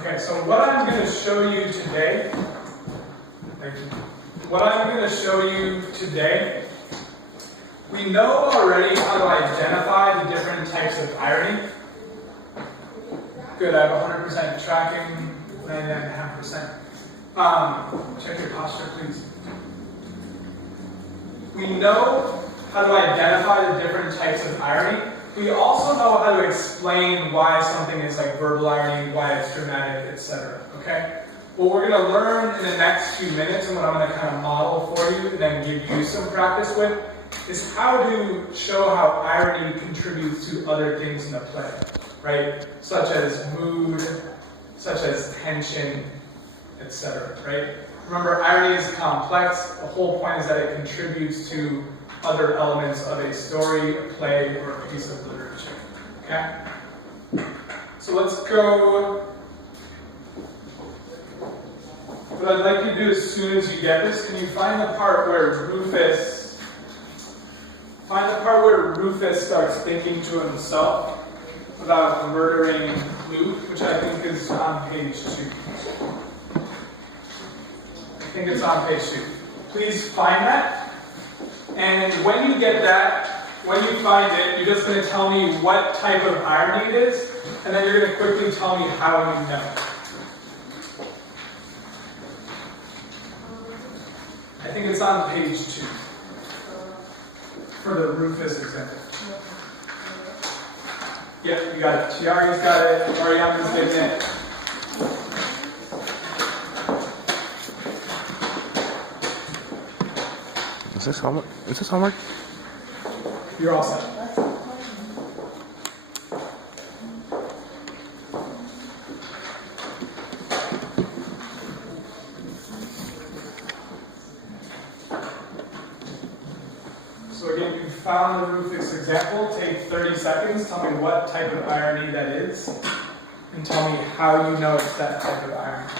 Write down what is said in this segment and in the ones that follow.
Okay, so what I'm going to show you today, we know already how to identify the different types of irony. Good, I have 100% tracking, 99.5%. Check your posture, please. We know how to identify the different types of irony. We also know how to explain why something is like verbal irony, why it's dramatic, etc. Okay? What we're going to learn in the next few minutes, and what I'm going to kind of model for you and then give you some practice with, is how to show how irony contributes to other things in the play, right? Such as mood, such as tension, etc. Right? Remember, irony is complex. The whole point is that it contributes to other elements of a story, a play, or a piece of literature. Okay? So let's go. What I'd like you to do as soon as you get this, can you find the part where Rufus starts thinking to himself about murdering Luke, which I think is on page 2. I think it's on page 2. Please find that. And when you get that, when you find it, you're just going to tell me what type of irony it is, and then you're going to quickly tell me how you know. I think it's on page 2 for the Rufus example. Yep, you got it. Chiari's got it. Ariana's getting it. Is this homework? You're all set. So again, you found the Rufus example. Take 30 seconds. Tell me what type of irony that is, and tell me how you know it's that type of irony.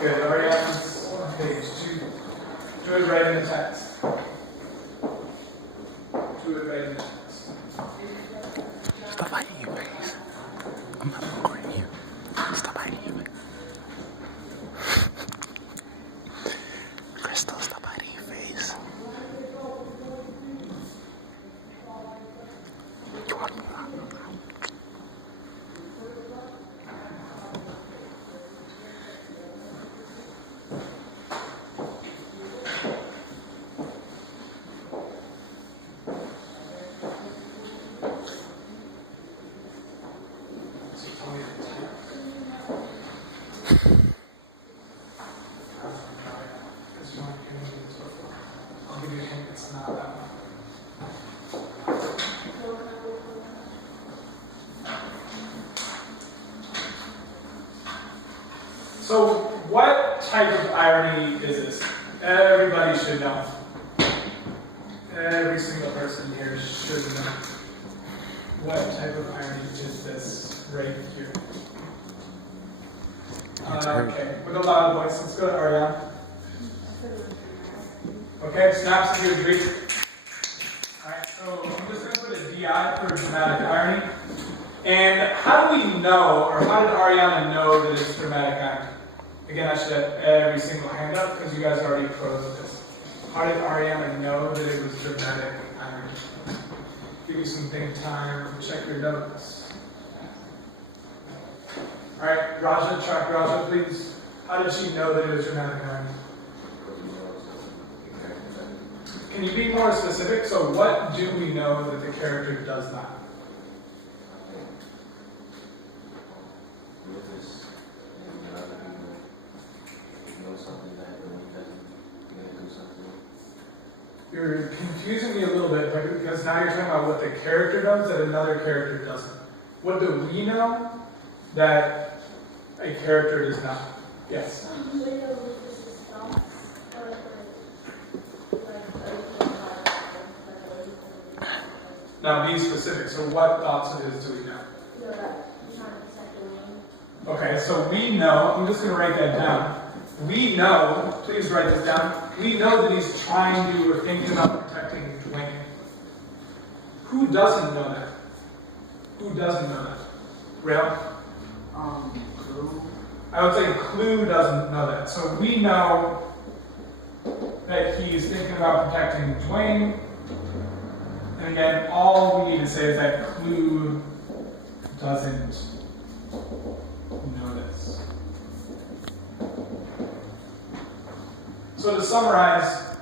Good. Ariana's on page 2. Do it right in the text. Do it right in the text. Stop hiding your face. I'm not recording you. Stop hiding your face. Crystal, stop hiding your face. You want me? I'll give you a hint, it's not that one. So, what type of irony is this? Everybody should know. Every single person here should know. What type of irony is this right here? Okay, with a loud voice, let's go to Ariana. Okay, snaps if you agree. Alright, so I'm just going to put a DI for dramatic irony. And how do we know, or how did Ariana know that it's dramatic irony? Again, I should have every single hand up because you guys are already pros at this. How did Ariana know that it was dramatic irony? Give you some think time, check your notes. Alright, Raja, track Raja, please. How did she know that it was dramatic irony? Can you be more specific? So what do we know that the character does not? You're confusing me a little bit because now you're talking about what the character does that another character doesn't. What do we know that a character does not? Yes? Now be specific. So what thoughts of his do we know? Okay, so we know, I'm just going to write that down. We know, please write this down, we know that he's trying to or thinking about protecting Dwayne. Who doesn't know that? Who doesn't know that? Real? Clue. I would say Clue doesn't know that. So we know that he's thinking about protecting Dwayne. And again, all we need to say is that Clue doesn't know this. So to summarize,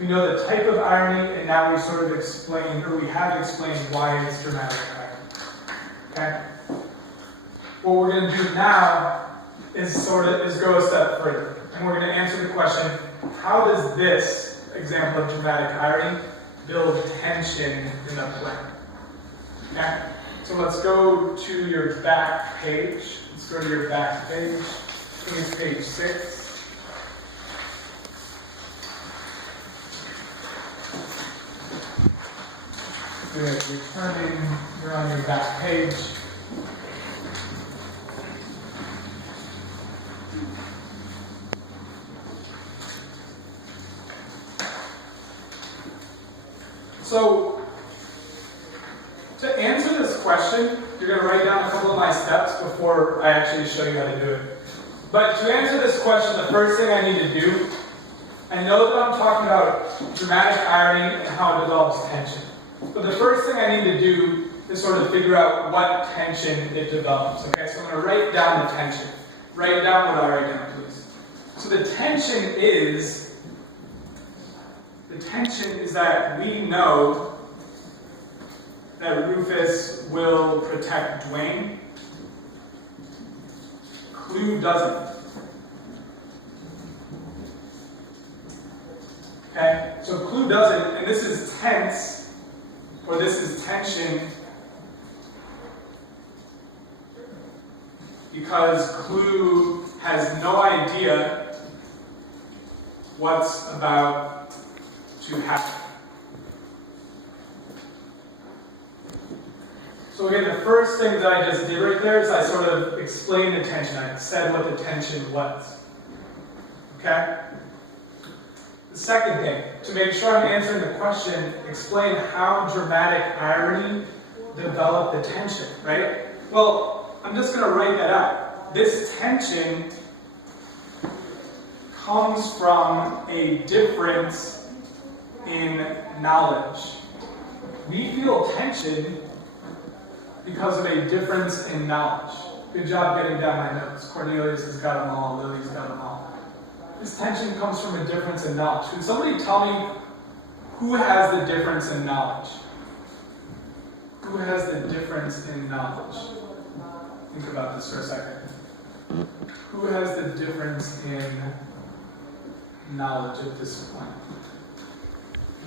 we know the type of irony, and now we sort of explained, or we have explained why it's dramatic irony. Okay? What we're going to do now is go a step further. And we're going to answer the question, how does this example of dramatic irony build tension in a play? Okay? So let's go to your back page. Let's go to your back page. I think it's page 6. Good. You're on your back page. So, to answer this question, you're going to write down a couple of my steps before I actually show you how to do it. But to answer this question, the first thing I need to do, I know that I'm talking about dramatic irony and how it develops tension. But the first thing I need to do is sort of figure out what tension it develops. Okay, so I'm going to write down the tension. Write down what I write down, please. So the tension is that we know that Rufus will protect Dwayne. Clue doesn't. Okay, so Clue doesn't, and this is tense, or this is tension, because Clue has no idea what's about to happen. So again, the first thing that I just did right there is I sort of explained the tension. I said what the tension was. Okay? The second thing, to make sure I'm answering the question, explain how dramatic irony developed the tension, right? Well, I'm just going to write that out. This tension comes from a difference in knowledge. We feel tension because of a difference in knowledge. Good job getting down my notes. Cornelius has got them all, Lily's got them all. This tension comes from a difference in knowledge. Can somebody tell me who has the difference in knowledge? Who has the difference in knowledge? Think about this for a second. Who has the difference in knowledge at this point?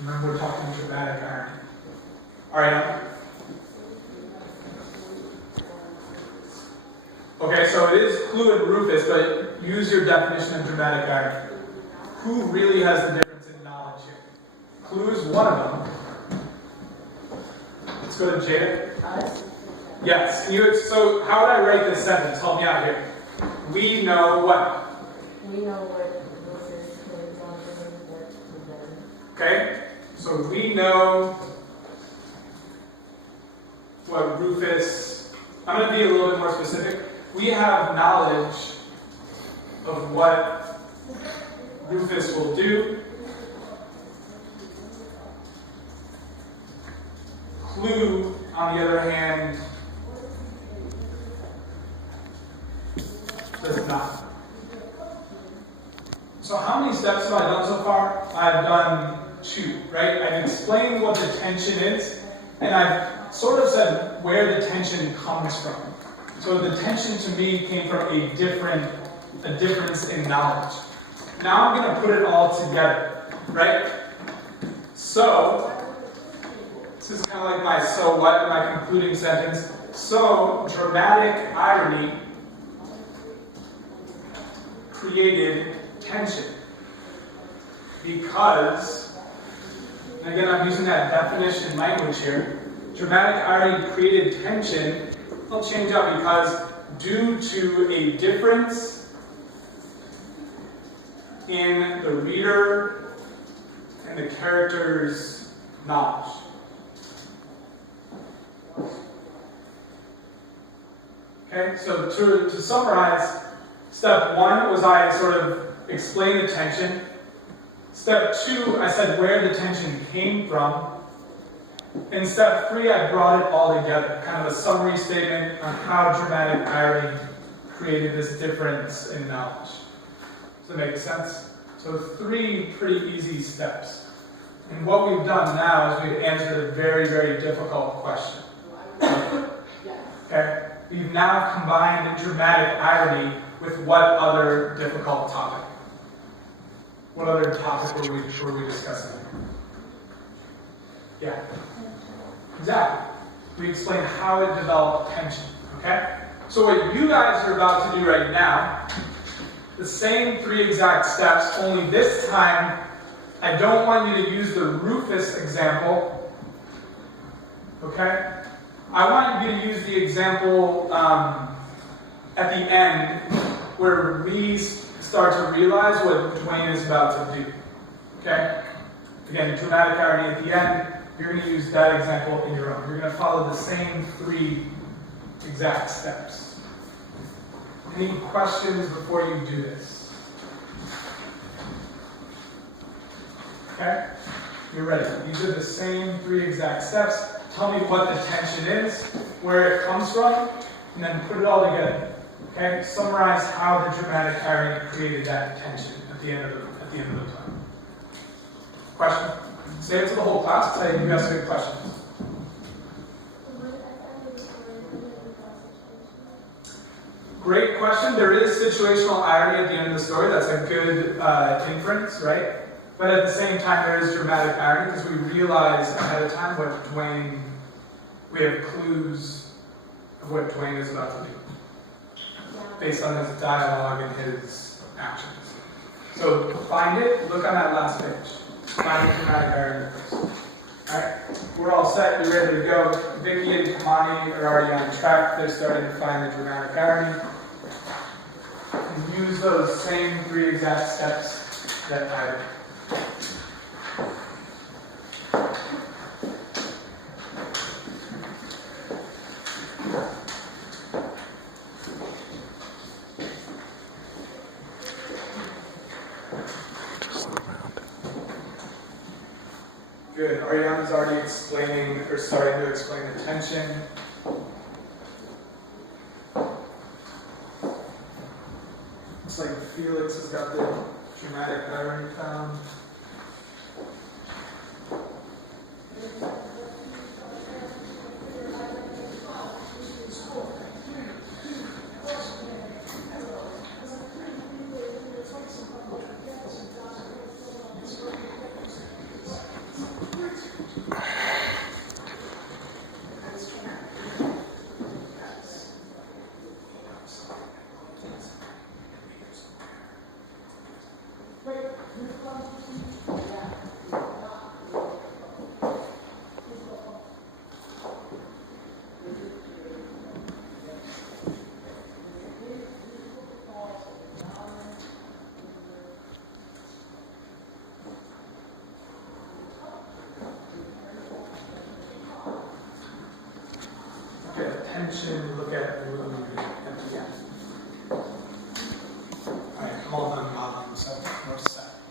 Remember, we're talking dramatic irony. All right. Okay, so it is Clue and Rufus, but use your definition of dramatic irony. Who really has the difference in knowledge here? Clue is one of them. Let's go to Jada. Us? Yes. So how would I write this sentence? Help me out here. We know what? We know what Rufus claims on them. Okay? So we know what Rufus... I'm going to be a little bit more specific. We have knowledge of what Rufus will do. Clue, on the other hand, does not. So how many steps have I done so far? I've done 2, right? I've explained what the tension is, and I've sort of said where the tension comes from. So the tension to me came from a difference in knowledge. Now I'm going to put it all together, right? So, this is kind of like my so what, my concluding sentence. So, dramatic irony created tension. Because, and again I'm using that definition language here, dramatic irony created tension. I'll change up because due to a difference in the reader and the character's knowledge. Okay, so to summarize, step 1 was I sort of explained the tension. Step 2, I said where the tension came from. In step 3, I brought it all together, kind of a summary statement on how dramatic irony created this difference in knowledge. Does that make sense? So 3 pretty easy steps. And what we've done now is we've answered a very, very difficult question. Okay? We've now combined dramatic irony with what other difficult topic? What other topic were we discussing? Yeah. Exactly. We explained how it developed tension. Okay? So what you guys are about to do right now, the same 3 exact steps, only this time I don't want you to use the Rufus example. Okay? I want you to use the example at the end where we start to realize what Dwayne is about to do. Okay? Again, dramatic irony at the end. You're going to use that example in your own. You're going to follow the same 3 exact steps. Any questions before you do this? Okay? You're ready. These are the same 3 exact steps. Tell me what the tension is, where it comes from, and then put it all together. Okay? Summarize how the dramatic irony created that tension at the end of the time. Question? Say it to the whole class. Tell you ask good questions. Great question. There is situational irony at the end of the story. That's a good inference, right? But at the same time, there is dramatic irony because we realize ahead of time we have clues of what Dwayne is about to do based on his dialogue and his actions. So find it, look on that last page. Find the dramatic irony first. Alright? We're all set, you're ready to go. Vicky and Kamani are already on track. They're starting to find the dramatic irony. And use those same 3 exact steps that I did. Good. Ariana's already explaining, or starting to explain the tension. Looks like Felix has got the dramatic irony found. Tension, look at